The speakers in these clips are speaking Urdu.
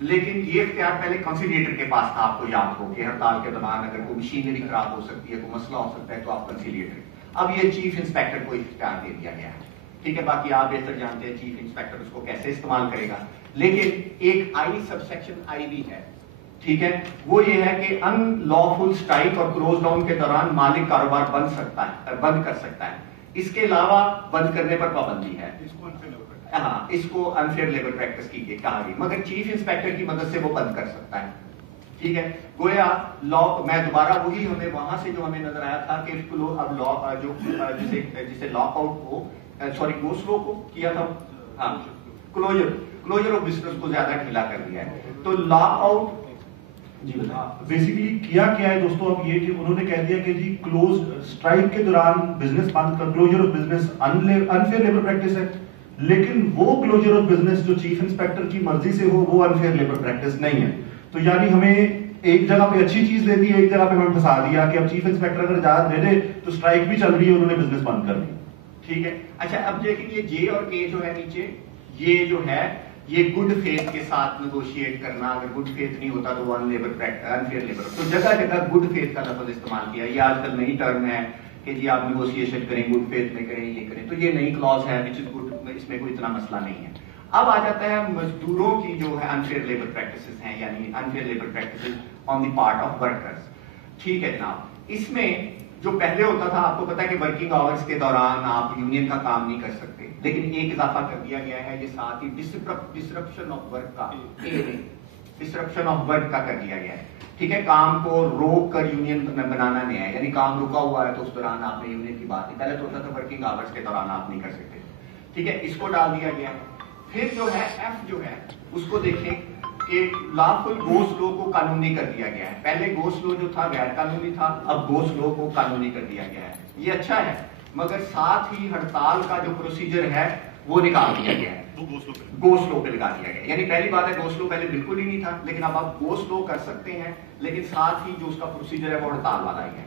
لیکن یہ اختیار پہلے کنسیلیٹر کے پاس تھا. آپ کو یاد ہو کہ ہڑتال کے دوران اگر کوئی مشینری خراب ہو سکتی ہے, کوئی مسئلہ ہو سکتا ہے, تو آپ کنسیلیٹر. اب یہ چیف انسپیکٹر کو اختیار دے دیا گیا ہے. ٹھیک ہے, باقی آپ بہتر جانتے ہیں چیف انسپیکٹر اس کو کیسے استعمال کرے گا. لیکن ایک آئی سب سیکشن آئی بھی ہے. ٹھیک ہے, وہ یہ ہے کہ ان لافل اسٹرائک اور کلوز ڈاؤن کے دوران مالک کاروبار بند کر سکتا ہے. اس کے علاوہ بند کرنے پر پابندی ہے. ہاں, اس کو انفیئر لیبر پریکٹس کی کہا گئی, مگر چیف انسپیکٹر کی مدد سے وہ بند کر سکتا ہے. ٹھیک ہے, گویا لا میں دوبارہ وہی ہمیں وہاں سے جو ہمیں نظر آیا تھا کہ اب لا جو جسے لاک آؤٹ کو سوری گو سلو کو کیا تھا, ہاں کلوجر آف بزنس کو زیادہ ڈھیلا کر دیا ہے. تو لاک آؤٹ جی بیسیکلی کیا ہے دوستوں, اب یہ کہ انہوں نے کہہ دیا کہ جی کلوز اسٹرائک کے دوران بزنس بند کر, closure of business unfair labour practice ہے, لیکن وہ کلوجر آف بزنس جو چیف انسپیکٹر کی مرضی سے ہو وہ انفیئر لیبر پریکٹس نہیں ہے. تو یعنی ہمیں ایک جگہ پہ اچھی چیز دے دی, ایک جگہ پہ ہمیں پھنسا دیا کہ اب چیف انسپیکٹر اگر اجازت دے دے تو اسٹرائک بھی چل رہی ہے, انہوں نے بزنس بند کر دی. ٹھیک ہے, اچھا اب دیکھیں یہ جے اور کے جو ہے نیچے, یہ جو ہے یہ گڈ فیتھ کے ساتھ نیگوشیٹ کرنا. اگر گڈ فیتھ نہیں ہوتا تو وہ انفیئر لیبر. تو جگہ جگہ گڈ فیتھ کا لفظ استعمال کیا. یہ آج کل نئی ٹرم ہے کہ جی آپ نیگوشیشن کریں, گڈ فیتھ میں کریں, یہ کریں. تو یہ نئی کلاس ہے وچ از گڈ, اس میں کوئی اتنا مسئلہ نہیں ہے. اب آ جاتا ہے مزدوروں کی جو ہے انفیئر لیبر پریکٹسز ہیں, یعنی unfair labour practices on the part of workers. ٹھیک ہے جناب, اس میں جو پہلے ہوتا تھا آپ کو پتا ہے کہ ورکنگ آورز کے دوران آپ یونین کا کام نہیں کر سکتے, لیکن ایک اضافہ کر دیا گیا ہے, یہ ساتھ ہی ڈسرپشن آف ورک کا ڈسرپشن آف ورک کا کر دیا گیا ہے. ٹھیک ہے, کام کو روک کر یونین بنانا نہیں ہے, یعنی کام رکا ہوا ہے تو اس دوران آپ نے یونین کی بات نہیں. پہلے تو ہوتا تھا ورکنگ آورز کے دوران آپ نہیں کر سکتے. ٹھیک ہے, اس کو ڈال دیا گیا. پھر جو ہے ایف جو ہے اس کو دیکھیں کہ لافل گو سلو کو قانونی کر دیا گیا ہے. پہلے گو سلو جو تھا غیر قانونی تھا, اب گو سلو کو قانونی کر دیا گیا ہے. یہ اچھا ہے, مگر ساتھ ہی ہڑتال کا جو پروسیجر ہے وہ نکال دیا گیا ہے, گو سلو پہ لگا دیا گیا. یعنی پہلی بات ہے گو سلو پہلے بالکل ہی نہیں تھا, لیکن اب آپ گو سلو کر سکتے ہیں, لیکن ساتھ ہی جو اس کا پروسیجر ہے وہ ہڑتال والا ہی ہے.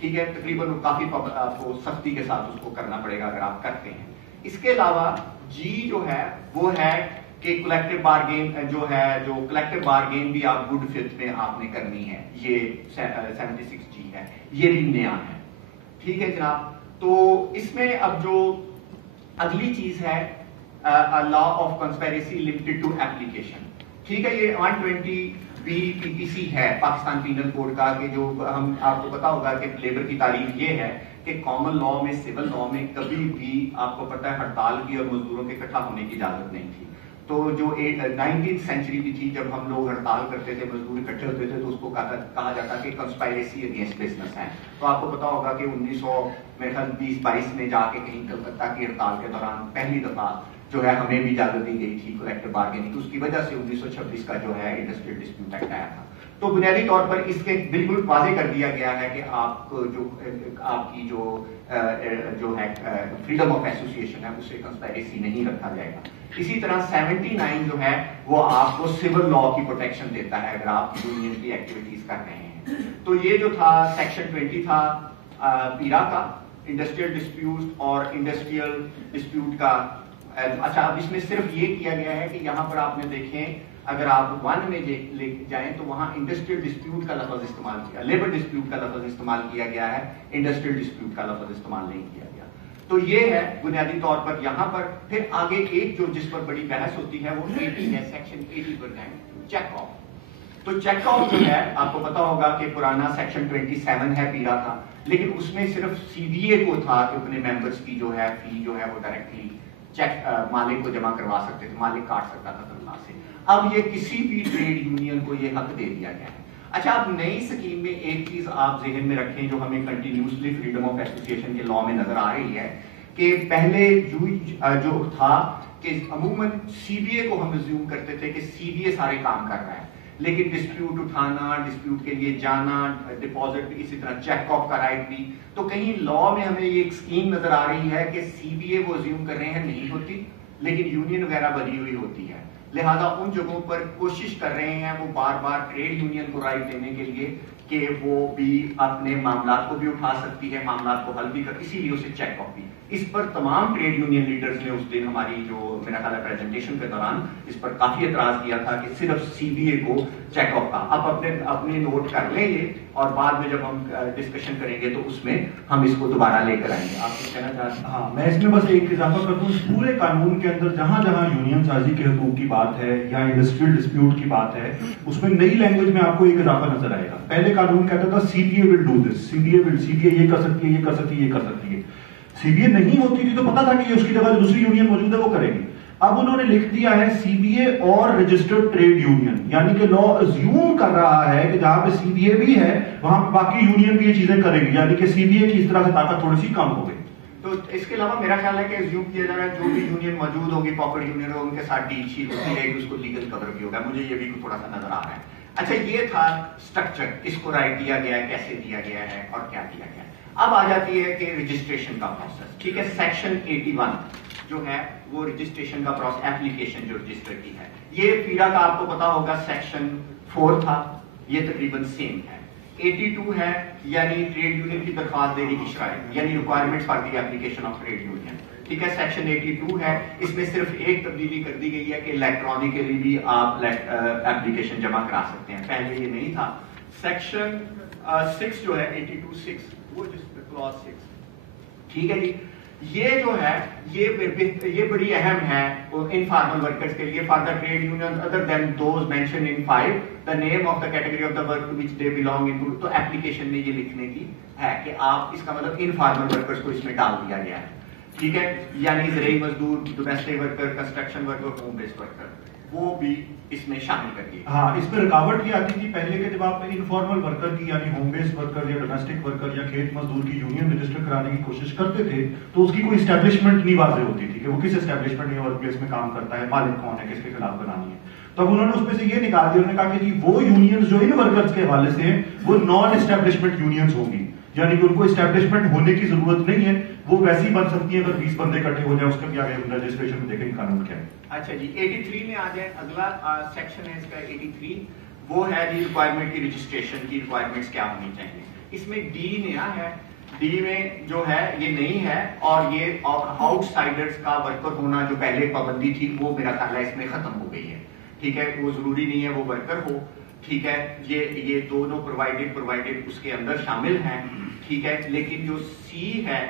ٹھیک ہے, تقریباً کافی آپ کو سختی کے ساتھ اس کو کرنا پڑے گا اگر آپ کرتے ہیں. اس کے علاوہ جی جو ہے وہ ہے کہ کلیکٹیو بارگین جو ہے, جو کلیکٹیو بارگین بھی آپ گڈ فیتھ میں آپ نے کرنی ہے. یہ 76 جی ہے, یہ بھی نیا ہے. ٹھیک ہے جناب, تو اس میں اب جو اگلی چیز ہے law of conspiracy limited to application. ٹھیک ہے, یہ 120 پی پی سی ہے پاکستان پینل کوڈ کا, کہ جو ہم آپ کو پتا ہوگا کہ لیبر کی تعریف یہ ہے کہ کامن لا میں, سول لا میں کبھی بھی آپ کو پتا ہے ہڑتال کی اور مزدوروں کے اکٹھا ہونے کی اجازت نہیں تھی. تو جو 19th سینچری بھی تھی, جب ہم لوگ ہڑتال کرتے تھے, مزدور اکٹھے ہوتے تھے, تو اس کو کہا جاتا کہ کنسپائریسی اگینسٹ بزنس ہے. تو آپ کو پتا ہوگا کہ 1920-22 میں جا کے کہیں کلکتہ کی ہڑتال کے دوران پہلی دفعہ جو ہے ہمیں بھی اجازت دی گئی تھی کلیکٹیو بارگیننگ. اس کی وجہ سے 1926 کا جو ہے انڈسٹریل ڈسپیوٹ ایکٹ آیا تھا. تو بنیادی طور پر اس کے بالکل واضح کر دیا گیا ہے کہ آپ کی جو ہے فریڈم آف ایسوسیشن ہے اسے کنسپیریسی نہیں رکھا جائے گا. اسی طرح 79 جو ہے وہ آپ کو سول لا کی پروٹیکشن دیتا ہے اگر آپ یونین کی ایکٹیویٹیز کر رہے ہیں. تو یہ جو تھا سیکشن 20 تھا پیرا کا, انڈسٹریل ڈسپیوٹ اور انڈسٹریل ڈسپیوٹ کا. اچھا, اب اس میں صرف یہ کیا گیا ہے کہ یہاں پر آپ نے دیکھیں اگر آپ 1 میں لے جائیں تو وہاں انڈسٹریل ڈسپیوٹ کا لفظ استعمال کیا, لیبر ڈسپیوٹ کا لفظ استعمال کیا گیا ہے, انڈسٹریل ڈسپیوٹ کا لفظ استعمال نہیں کیا گیا. تو یہ ہے بنیادی طور پر یہاں پر. پھر آگے ایک جو جس پر بڑی بحث ہوتی ہے وہ 80 ہے, سیکشن 80 پر چیک آف. تو چیک آف جو ہے آپ کو پتا ہوگا کہ پرانا سیکشن 27 ہے پیرا کا, لیکن اس میں صرف سی بی اے کو تھا کہ اپنے ممبرس کی جو ہے فی جو ہے وہ ڈائریکٹلی چیک مالک کو جمع کروا سکتے تھے, مالک کاٹ سکتا تھا تنخواہ سے. اب یہ کسی بھی ٹریڈ یونین کو یہ حق دے دیا گیا ہے. اچھا, اب نئی اسکیم میں ایک چیز آپ ذہن میں رکھیں جو ہمیں کنٹینیوسلی فریڈم آف ایسوسیشن کے لا میں نظر آ رہی ہے کہ پہلے جو تھا کہ عموماً سی بی اے کو ہم ریزیوم کرتے تھے کہ سی بی اے سارے کام کر رہا ہے, لیکن ڈسپیوٹ اٹھانا, ڈسپیوٹ کے لیے جانا, ڈپازٹ, اسی طرح چیک آف کا رائٹ بھی. تو کہیں لا میں ہمیں یہ ایک اسکیم نظر آ رہی ہے کہ سی بی اے وہ ریزیوم کر رہے ہیں, نہیں ہوتی, لیکن یونین وغیرہ بنی ہوئی ہوتی ہے. لہذا ان جگہوں پر کوشش کر رہے ہیں وہ بار بار ٹریڈ یونین کو رائٹ دینے کے لیے کہ وہ بھی اپنے معاملات کو بھی اٹھا سکتی ہے, معاملات کو حل بھی کر, اسی لیے اسے چیک آف بھی. اس پر تمام ٹریڈ یونین لیڈرز نے اس دن ہماری جو میرا خیال ہے پریزنٹیشن کے دوران اس پر کافی اعتراض کیا تھا کہ صرف سی بی اے کو چیک آف کا. اب اپنے نوٹ کر لیں یہ اور بعد میں جب ہم ڈسکشن کریں گے تو اس میں ہم اس کو دوبارہ لے کر آئیں گے. آپ کچھ کہنا چاہتے ہیں؟ ہاں میں اس میں بس ایک اضافہ کر دوں, اس پورے قانون کے اندر جہاں جہاں یونین سازی کے حقوق کی بات ہے یا انڈسٹریل ڈسپیوٹ کی بات ہے اس میں نئی لینگویج میں آپ کو ایک اضافہ نظر آئے گا. پہلے قانون کہتا تھا C B A will do this, C B A یہ کر سکتی ہے, یہ کر سکتی ہے, یہ کر سکتی ہے. سی بی اے نہیں ہوتی تھی تو پتا تھا کہ اس کی جگہ دوسری یونین موجود ہے وہ کرے گی. اب انہوں نے لکھ دیا ہے سی بی اے اور رجسٹرڈ ٹریڈ یونین, یعنی کہ لا ازیوم کر رہا ہے کہ جہاں پہ سی بی اے بھی ہے وہاں پہ باقی یونین بھی یہ چیزیں کریں گی, یعنی کہ سی بی اے کی اس طرح سے طاقت تھوڑی سی کم ہو گئی. تو اس کے علاوہ میرا خیال ہے کہ ازیوم کیا جا رہا ہے جو بھی یونین موجود ہوگی پاپر یونین ان کے ساتھ ڈیل شیٹ ہوتی ہے, اس کو لیگل کور بھی ہوگا. مجھے یہ بھی تھوڑا سا نظر آ رہا ہے. اچھا یہ تھا اسٹرکچر, اس کو رائٹ دیا گیا ہے, کیسے دیا گیا ہے اور کیا دیا گیا ہے. اب آ جاتی ہے کہ رجسٹریشن کا پروسیس. ٹھیک ہے, سیکشن 81 جو ہے وہ رجسٹریشن کا پروسیس, ایپلیکیشن جو رجسٹر کی ہے. یہ فیرا کا آپ کو پتا ہوگا سیکشن 4 تھا, یہ تقریباً سیم ہے. 82 ہے یعنی ٹریڈ یونین کی درخواست دینے کی شرائط, یعنی requirements for the application of trade union. ٹھیک ہے, سیکشن 82 ہے. اس میں صرف ایک تبدیلی کر دی گئی ہے کہ الیکٹرانکلی بھی آپ ایپلیکیشن جمع کرا سکتے ہیں, پہلے یہ نہیں تھا. سیکشن 6 جو ہے 82(6) وہ جس میں کلاس 6, ٹھیک ہے جی, یہ جو ہے یہ بڑی اہم ہے انفارمل ورکرز کے لیے. For the trade union other than those mention in 5 the name of the category of the work to which they belong into. تو ایپلیکیشن میں یہ لکھنے کی ہے کہ آپ اس کا مطلب انفارمل ورکرز کو اس میں ڈال دیا گیا ہے. ٹھیک ہے, یعنی زرعی مزدور, domestic worker, construction worker, home based worker, وہ بھی اس میں شامل کر دیے. ہاں, اس میں رکاوٹ یہ آتی تھی پہلے کہ جب آپ انفارمل ورکر کی یعنی ہوم بیس ورکر یا ڈومیسٹک ورکر یا کھیت مزدور کی یونین رجسٹر کرانے کی کوشش کرتے تھے تو اس کی کوئی اسٹیبلشمنٹ نہیں واضح ہوتی تھی کہ وہ کس اسٹیبلشمنٹ یا ورک پلیس میں کام کرتا ہے, مالک کون ہے, کس کے خلاف بنانی ہے. تو انہوں نے اس میں سے یہ نکال دیا, انہوں نے کہا کہ جی وہ یونینز جو ان ورکرز کے حوالے سے ہیں وہ نان اسٹیبلشمنٹ یونینز ہوں گی, یعنی کہ ان کو اسٹیبلشمنٹ ہونے کی ضرورت نہیں ہے, وہ ویسی بن سکتی ہے اگر 20 بندے اکٹھے ہو جائیں. اس کا بھی آگے رجسٹریشن میں دیکھیں قانون کیا ہے. اچھا جی, 83 میں آ جائیں. اگلا سیکشن ہے اس کا 83, وہ ہے جی ریکوائرمنٹ کی رجسٹریشن کی ریکوائرمنٹس کیا ہونی چاہیے. اس میں ڈی نیا ہے, ڈی میں جو ہے یہ نہیں ہے, اور یہ آؤٹ سائڈرز کا ورکر ہونا جو پہلے پابندی تھی وہ میرا خیال ہے اس میں ختم ہو گئی ہے. ٹھیک ہے, وہ ضروری نہیں ہے وہ ورکر ہو. ٹھیک ہے, یہ دونوں پرووائڈیڈ اس کے اندر شامل ہیں. ٹھیک ہے, لیکن جو سی ہے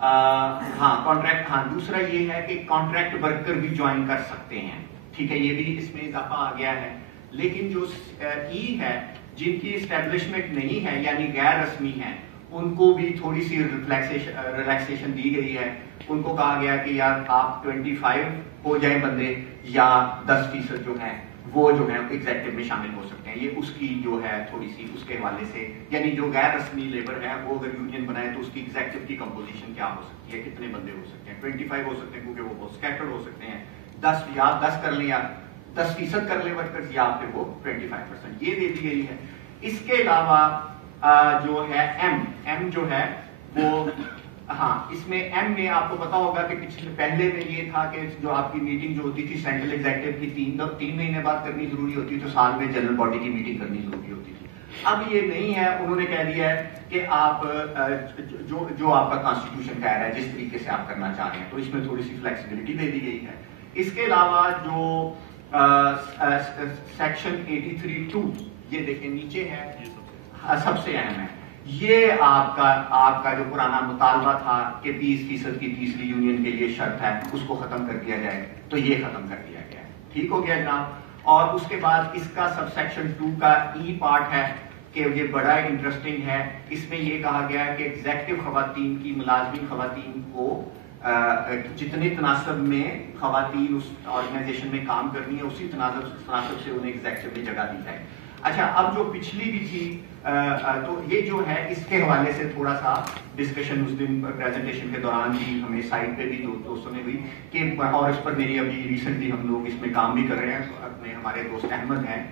ہاں کانٹریکٹ, ہاں دوسرا یہ ہے کہ کانٹریکٹ ورکر بھی جوائن کر سکتے ہیں. ٹھیک ہے, یہ بھی اس میں اضافہ آ گیا ہے. لیکن جو ای ہے, جن کی اسٹیبلشمنٹ نہیں ہے یعنی غیر رسمی ہیں, ان کو بھی تھوڑی سی ریلیکسیشن دی گئی ہے. ان کو کہا گیا کہ یار آپ 25 ہو جائیں بندے یا 10% جو ہیں وہ جو ہے ایگزیکٹو میں شامل ہو سکتے ہیں. یہ اس کی جو ہے تھوڑی سی اس کے حوالے سے, یعنی جو غیر رسمی لیبر ہے وہ اگر یونین بنائے تو اس کی ایگزیکٹو کی کمپوزیشن کیا ہو سکتی ہے, کتنے بندے ہو سکتے ہیں. 25 ہو سکتے ہیں کیونکہ وہ بہت اسکیٹرڈ ہو سکتے ہیں. 10 کر لیں یا 10% کر لیں ورکرز, یا پھر وہ 25%, یہ دے دی گئی ہے. اس کے علاوہ جو ہے ایم جو ہے وہ, ہاں اس میں ایم میں آپ کو پتا ہوگا کہ پہلے میں یہ تھا کہ جو آپ کی میٹنگ جو ہوتی تھی سینٹرل ایگزیکٹو کی 3 مہینے بعد کرنی ضروری ہوتی, تو سال میں جنرل باڈی کی میٹنگ کرنی ضروری ہوتی تھی. اب یہ نہیں ہے, انہوں نے کہہ دیا ہے کہ آپ جو آپ کا کانسٹیٹیوشن کہہ رہا ہے جس طریقے سے آپ کرنا چاہ رہے ہیں, تو اس میں تھوڑی سی فلیکسیبلٹی دے دی گئی ہے. اس کے علاوہ جو سیکشن 83(2) یہ دیکھیں نیچے ہے, سب سے اہم ہے. یہ آپ کا جو پرانا مطالبہ تھا کہ 20% کی تیسری یونین کے لیے شرط ہے, اس کو ختم کر دیا جائے, تو یہ ختم کر دیا گیا ہے. ٹھیک ہو گیا جناب. اور اس کے بعد اس کا سب سیکشن 2 کا ای پارٹ ہے کہ یہ بڑا انٹرسٹنگ ہے. اس میں یہ کہا گیا ہے کہ ایگزیکٹو خواتین کی, ملازمین خواتین کو جتنے تناسب میں خواتین اس آرگنائزیشن میں کام کرنی ہے اسی تناسب سے انہیں ایگزیکٹو میں جگہ دی جائے. اچھا, اب جو پچھلی بھی تھی تو یہ جو ہے اس کے حوالے سے تھوڑا سا ڈسکشن اس دن پریزنٹیشن کے دوران بھی ہمیں سائٹ پہ بھی دوستوں نے ہوئی کہ, اور اس پر میری ابھی ریسنٹلی ہم لوگ اس میں کام بھی کر رہے ہیں, اپنے ہمارے دوست احمد ہیں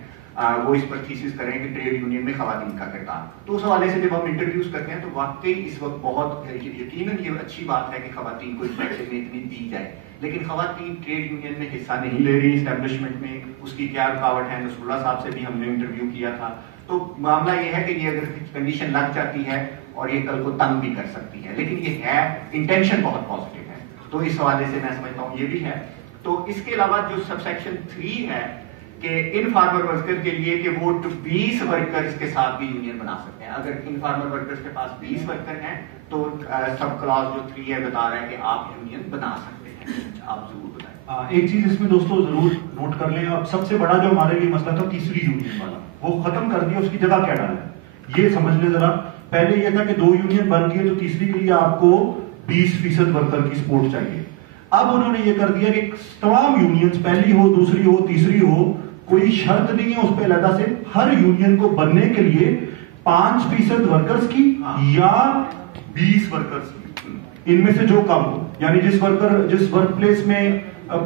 وہ اس پر تھیسس کر رہے ہیں کہ ٹریڈ یونین میں خواتین کا کردار. تو اس حوالے سے جب ہم انٹرویوز کرتے ہیں تو واقعی اس وقت بہت یقیناً یہ اچھی بات ہے کہ خواتین کو ایگزیکٹو میں اتنی دی جائے, لیکن خواتین ٹریڈ یونین میں حصہ نہیں لے رہی اسٹیبلشمنٹ میں. اس کی کیا رکاوٹ ہے, نصر اللہ صاحب سے بھی ہم نے انٹرویو کیا تھا, تو تو معاملہ یہ ہے کہ یہ اگر کنڈیشن لگ جاتی ہے اور یہ کل کو تنگ بھی کر سکتی ہے، لیکن یہ ہے انٹینشن بہت پازیٹیو ہے، تو اس حوالے سے میں سمجھتا ہوں یہ بھی ہے. تو اس کے علاوہ جو سب سیکشن 3 ہے کہ انفارمر ورکر کے لیے کہ وہ 20 ورکرز کے ساتھ بھی یونین بنا سکتے ہیں. اگر انفارمر ورکرز کے پاس 20 ورکر ہیں تو سب کلاس جو 3 ہے بتا رہا ہے کہ آپ یونین بنا سکتے ہیں. آپ ضرور بتائیں. ایک چیز اس میں دوستوں ضرور نوٹ کر لیں، اب سب سے بڑا جو ہمارے لیے مسئلہ تھا تیسری یونین والا، وہ ختم کر دیا، اس کی جگہ کیا ڈالا ہے یہ سمجھ لیں ذرا. پہلے یہ تھا کہ 2 یونین بن گئی تو تیسری کے لیے آپ کو 20% ورکر کی سپورٹ چاہیے. اب انہوں نے یہ کر دیا کہ تمام یونینز پہلی ہو، دوسری ہو، تیسری ہو، کوئی شرط نہیں ہے اس پہ علیحدہ سے، ہر یونین کو بننے کے لیے 5% ورکرز کی یا 20 ورکرز کی، ان میں سے جو کم ہو. یعنی جس ورک پلیس میں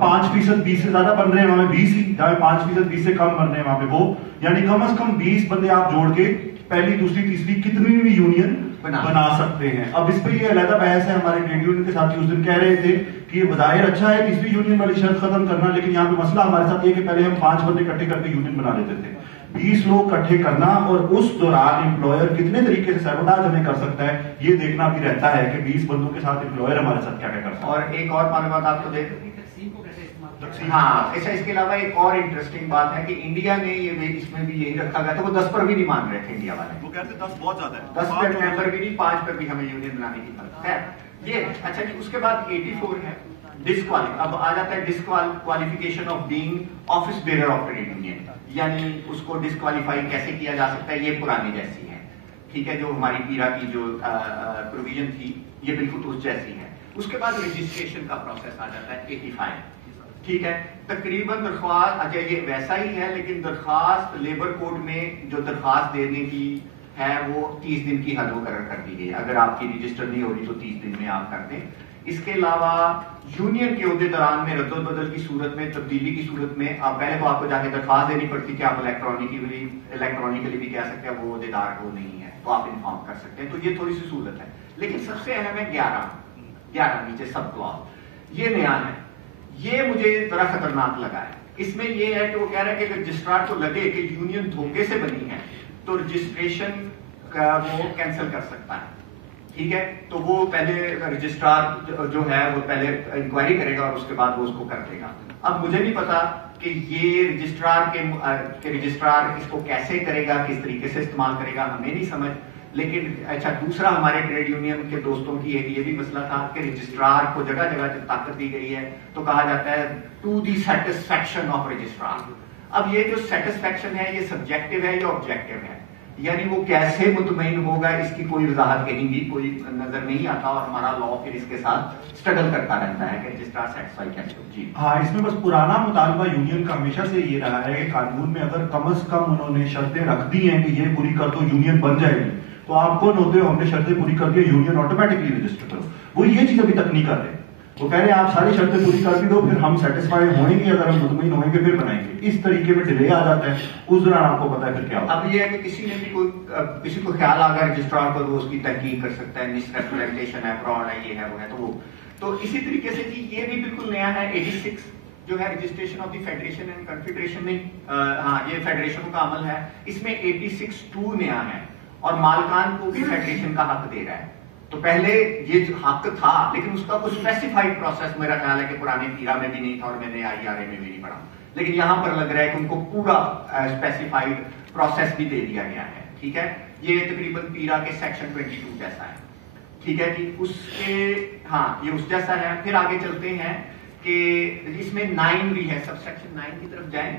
5% 20 سے زیادہ بن رہے ہیں وہاں پہ 20 ہی، جہاں 5% 20 سے کم بن رہے ہیں وہاں پہ وہ، یعنی کم از کم 20 بندے آپ جوڑ کے پہلی، دوسری، تیسری کتنی بھی یونین بنا سکتے ہیں. اب اس پہ یہ علیحدہ بحث ہے. ہمارے ٹریڈ یونین کے ساتھی اس دن کہہ رہے تھے کہ یہ بظاہر اچھا ہے تیسری یونین والی شرط ختم کرنا، لیکن یہاں پہ مسئلہ ہمارے ساتھ یہ کہ پہلے ہم 5 بندے اکٹھے کر کے یونین بنا لیتے تھے. 20 لوگ اکٹھے کرنا اور اس دوران امپلائر کتنے طریقے سے سیبوٹاج ہمیں کر سکتا ہے یہ دیکھنا بھی رہتا ہے کہ 20 بندوں کے ساتھ امپلائر ہمارے ساتھ کیا کیا کر سکتا ہے. اور ایک اور معلومات آپ کو دے ہاں اس کے علاوہ ایک اور انٹرسٹنگ بات ہے کہ انڈیا نے یہ اس میں بھی یہی رکھا گیا تھا، وہ 10 پر بھی نہیں مان رہے تھے انڈیا والے، وہ کہتے 10 بہت زیادہ ہے، 10 پر بھی نہیں، 5 پر بھی ہمیں یونین بنانے کی ضرورت ہے. یہ اچھا جی. اس کے بعد 84 ہے اب آ جاتا ہے disqualification of being office bearer of trade union, یعنی اس کو ڈسکوالیفائی کیسے کیا جا سکتا ہے. یہ پرانی جیسی ہے، ٹھیک ہے، جو ہماری پیرا کی جو پروویژن تھی یہ بالکل اس جیسی ہے. اس کے بعد رجسٹریشن کا پروسیس آ جاتا ہے 85. ٹھیک ہے، تقریباً درخواست اچھا یہ ویسا ہی ہے، لیکن درخواست لیبر کوڈ میں جو درخواست دینے کی ہے وہ 30 دن کی حد مقرر کر دی گئی. اگر آپ کی رجسٹر نہیں ہو رہی تو 30 دن میں آپ کر دیں. اس کے علاوہ یونین کے عہدے دوران میں رد و بدل کی صورت میں، تبدیلی کی صورت میں پہلے تو آپ کو جا کے درخواست دینی پڑتی کہ آپ الیکٹرانکلی بھی کہہ سکتے ہیں وہ عہدے دار وہ نہیں ہے تو آپ انفارم کر سکتے ہیں. تو یہ تھوڑی سی سہولت ہے. لیکن سب سے اہم ہے 11 نیچے سب کلاس، یہ نیا ہے. یہ مجھے ذرا خطرناک لگا ہے. اس میں یہ ہے کہ وہ کہہ رہا ہے کہ اگر رجسٹرار کو لگے کہ یونین دھوکے سے بنی ہے تو رجسٹریشن وہ کینسل کر سکتا ہے. ٹھیک ہے، تو وہ پہلے رجسٹرار جو ہے وہ پہلے انکوائری کرے گا اور اس کے بعد وہ اس کو کر دے گا. اب مجھے نہیں پتا کہ یہ رجسٹرار اس کو کیسے کرے گا، کس طریقے سے استعمال کرے گا، ہمیں نہیں سمجھ. لیکن اچھا دوسرا ہمارے ٹریڈ یونین کے دوستوں کی یہ بھی مسئلہ تھا کہ رجسٹرار کو جگہ جگہ جب طاقت دی گئی ہے تو کہا جاتا ہے to the satisfaction of registrar. اب یہ جو سیٹسفیکشن ہے یہ سبجیکٹو ہے یا آبجیکٹو ہے، یعنی وہ کیسے مطمئن ہوگا اس کی کوئی وضاحت کہیں بھی کوئی نظر نہیں آتا، اور ہمارا لا پھر اس کے ساتھ اسٹرگل کرتا رہتا ہے کہ رجسٹرار سیٹسفائی کیسے ہو. جی ہاں، اس میں بس پرانا مطالبہ یونین کا ہمیشہ سے یہ رہا ہے کہ قانون میں اگر کم از کم انہوں نے شرطیں رکھ دی ہیں کہ یہ پوری کر دو یونین بن جائے گی، تو آپ کون ہوتے ہو، ہم نے شرطیں پوری کر دی یونین آٹومیٹکلی رجسٹر کرو. وہ یہ چیز ابھی تک نہیں کر رہے. وہ کہہ رہے ہیں آپ ساری شرطیں پوری کر بھی دو، پھر ہم سیٹسفائی ہوئیں گے، اگر ہم مطمئن ہوئیں گے پھر بنائیں گے. اس طریقے میں ڈیلے آ جاتا ہے. اس دوران آپ کو پتا ہے پھر کیا ہوگا. اب یہ ہے کہ کسی کو خیال آ گیا رجسٹرار کو وہ اس کی تحقیق کر سکتا ہے، مس ریپریزنٹیشن ہے، فراڈ ہے، یہ ہے وہ ہے. تو اسی طریقے سے جی یہ بھی بالکل نیا ہے. 86 جو ہے registration of the federation and confederation میں، ہاں یہ فیڈریشن کا عمل ہے. اس میں 86(2) نیا ہے اور مالکان کو بھی فیڈریشن کا حق دے رہا ہے. تو پہلے یہ حق تھا لیکن اس کا کوئی اسپیسیفائڈ پروسیس میرا خیال ہے کہ پرانے پیرا میں بھی نہیں تھا اور میں نے IRA میں بھی نہیں پڑھا، لیکن یہاں پر لگ رہا ہے کہ ان کو پورا اسپیسیفائڈ پروسیس بھی دے دیا گیا ہے. ٹھیک ہے، یہ تقریباً پیرا کے سیکشن 22 جیسا ہے. ٹھیک ہے جی، اس کے ہاں یہ اس جیسا ہے. پھر آگے چلتے ہیں کہ اس میں 9 بھی ہے، سب سیکشن 9 کی طرف جائیں.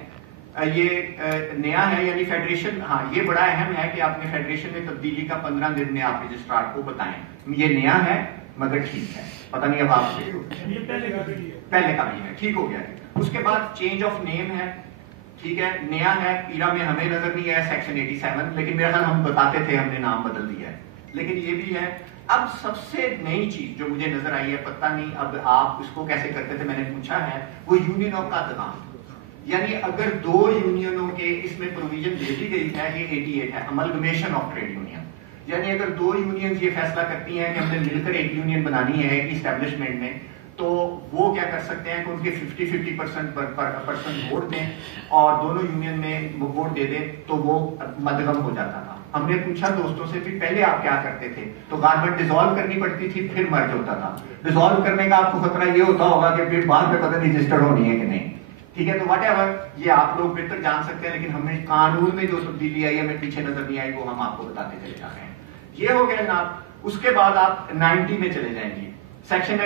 یہ نیا ہے یعنی فیڈریشن. ہاں یہ بڑا اہم ہے کہ آپ نے فیڈریشن میں تبدیلی کا 15 دن میں آپ رجسٹرار کو بتائیں. یہ نیا ہے مگر ٹھیک ہے، پتہ نہیں اب آپ سے پہلے کا بھی ہے، ٹھیک ہو گیا. اس کے بعد چینج آف نیم ہے. ٹھیک ہے، نیا ہے. پیرا میں ہمیں نظر نہیں آیا سیکشن 87، لیکن میرا خیال ہم بتاتے تھے ہم نے نام بدل دیا ہے، لیکن یہ بھی ہے. اب سب سے نئی چیز جو مجھے نظر آئی ہے، پتہ نہیں اب آپ اس کو کیسے کرتے تھے، میں نے پوچھا ہے، وہ یونینوں کا دام. یعنی اگر 2 یونینوں کے اس میں پروویژن دے دی گئی ہے، یہ 88 ہے، املگمیشن آف ٹریڈ یونین. یعنی اگر 2 یونینز یہ فیصلہ کرتی ہیں کہ ہم نے مل کر ایک یونین بنانی ہے ایک اسٹیبلشمنٹ میں، تو وہ کیا کر سکتے ہیں کہ ان کے 50-50% ووٹ دیں اور دونوں یونین میں ووٹ دے دے تو وہ مدغم ہو جاتا تھا. ہم نے پوچھا دوستوں سے بھی پہلے آپ کیا کرتے تھے, تو گورنمنٹ ڈیزالو کرنی پڑتی تھی پھر مرج ہوتا تھا. ڈیزالو کرنے کا آپ کو خطرہ یہ ہوتا ہوگا کہ پھر بعد میں پتہ نہیں رجسٹرڈ ہونی ہے کہ نہیں. ٹھیک ہے, تو واٹ ایور یہ آپ لوگ بہتر جان سکتے ہیں, لیکن ہمیں قانون میں جو تبدیلی آئی ہمیں پیچھے نظر نہیں آئی, وہ ہم آپ کو بتاتے چلے جا رہے ہیں. یہ ہو گیا جناب. اس کے بعد آپ 90 میں چلے جائیں گے. سیکشن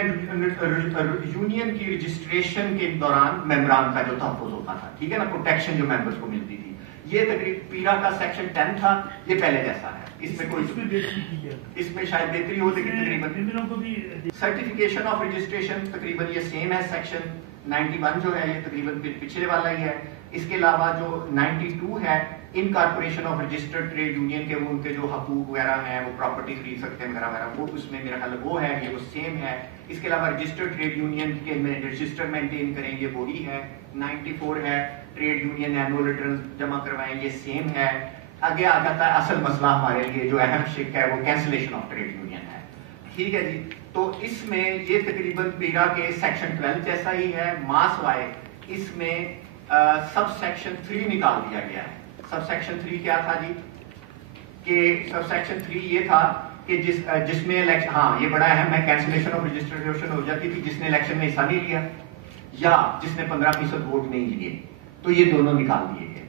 یونین کی رجسٹریشن کے دوران ممبران کا جو تحفظ ہوتا تھا, ٹھیک ہے نا, پروٹیکشن جو ممبرس کو ملتی تھی, یہ تقریباً پیرا کا سیکشن 10 تھا, یہ پہلے جیسا ہے. اس میں شاید بہتری ہو, لیکن تقریباً سرٹیفکیشن آف رجسٹریشن تقریباً یہ سیم ہے. سیکشن 91 جو ہے یہ تقریباً پچھلے والا ہی ہے. اس کے علاوہ جو 92 ہے, incorporation of registered trade union کے ان کے جو حقوق وغیرہ ہیں, وہ پراپرٹی خرید سکتے ہیں وغیرہ وغیرہ, وہ اس میں میرا خیال وہ ہے, یہ وہ سیم ہے. اس کے علاوہ رجسٹرڈ ٹریڈ یونین کے رجسٹر مینٹین کریں گے, وہی ہے. 94 ہے, ٹریڈ یونین اینوئل ریٹرن جمع کروائیں, یہ سیم ہے. آگے آ جاتا ہے اصل مسئلہ ہمارے لیے جو اہم شق ہے, وہ کینسلیشن آف ٹریڈ یونین ہے. ٹھیک ہے جی. تو اس میں یہ تقریباً پیرا کے سیکشن 12 جیسا ہی ہے. ماس وائے اس میں سب سیکشن 3 نکال دیا گیا ہے. سب سیکشن 3 کیا تھا جی, کہ سب سیکشن 3 یہ تھا کہ جس میں الیکشن, ہاں یہ بڑا اہم ہے, کینسلیشن آف رجسٹریشن ہو جاتی تھی جس نے الیکشن میں حصہ نہیں لیا یا جس نے 15% ووٹ نہیں لیے, تو یہ دونوں نکال دیے گئے.